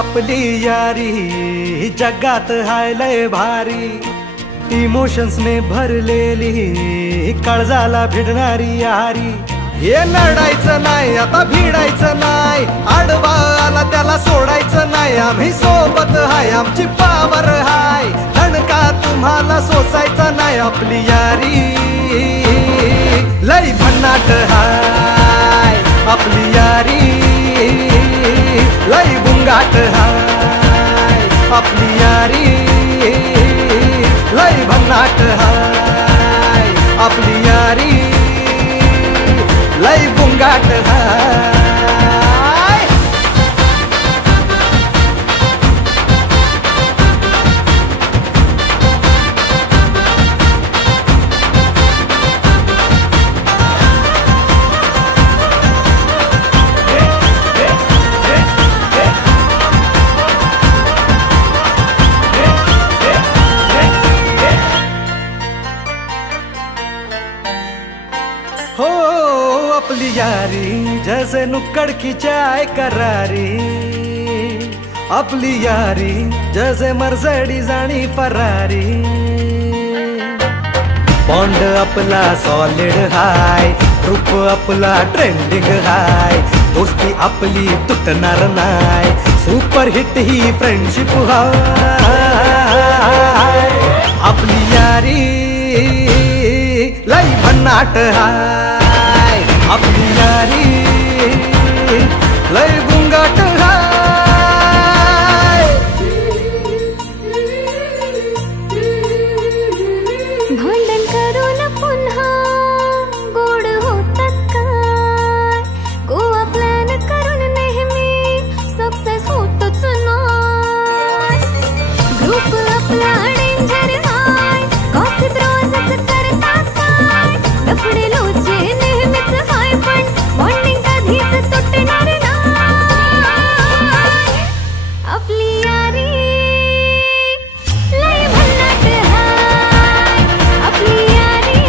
आपली यारी जगात हाय लय भारी, इमोशन्स ने भरलेली काळजाला भिडणारी यारी। हे लढायचं नाही आता भिडायचं नाही, आडवा आला त्याला सोडायचं नाही। आम्ही सोबत हाय आमची पावर हाय, धणका तुम्हाला सोसायचा नाही। आपली यारी लय भन्नाट हाय, आपली यारी लय बुंगाट हाय, आपली यारी लय भन्नाट हाय, आपली यारी लय बुंगाट हाय। हो अपनी यारी जैसे नुक्कड़ की चाय करारी, अपनी यारी जैसे मर्सिडीज आणि फरारी। बॉन्ड आपला सॉलिड हाय, ग्रुप आपला ट्रेंडिंग हाय, दोस्ती आपली तुटणार नाय, सुपर हिट ही फ्रेंडशिप हाय। आपली यारी लय भन्नाट हाय, आपली यारी लय बुंगाट हाय। भांडण करून पुन्हा गोड होतात काय, गोवा प्लॅन करून नेहमी सक्सेस होतच नाय। ग्रुप आपला डेंजर हाय, गॉसिप रोजच करतात काय, लफडे लोचे नेहमीच हाय, पण बॉन्डिंग कधीच तुटणार नाय। आपली यारी लय भन्नाट हाय, आपली यारी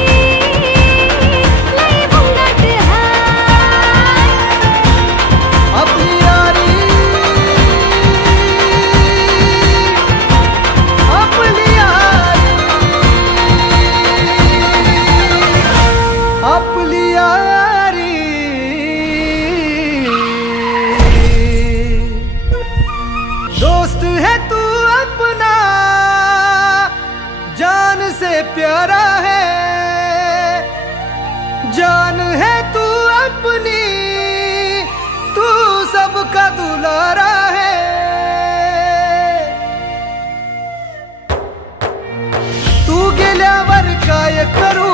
लय बुंगाट हाय, आपली यारी आपली यारी आपली यारी। दोस्त है तू अपना, जान से प्यारा है, जान है तू अपनी, तू सबका दुलारा है। तू गेल्यावर काय करू,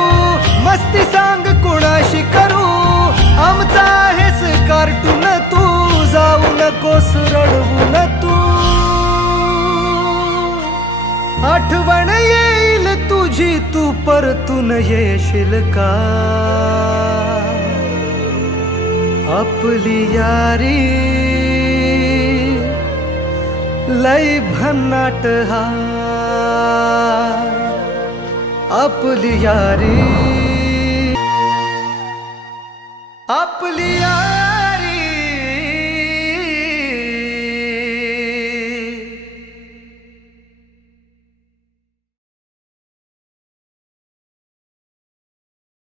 मस्ती सांग कोणाशी करू, आमचा आहेस कार्टून तू, जाऊ नकोस रडवून तू। आठवण येईल तुझी तू परतून येशील का, आपली यारी लय भन्नाट हाय, आपली यारी आपली यारी।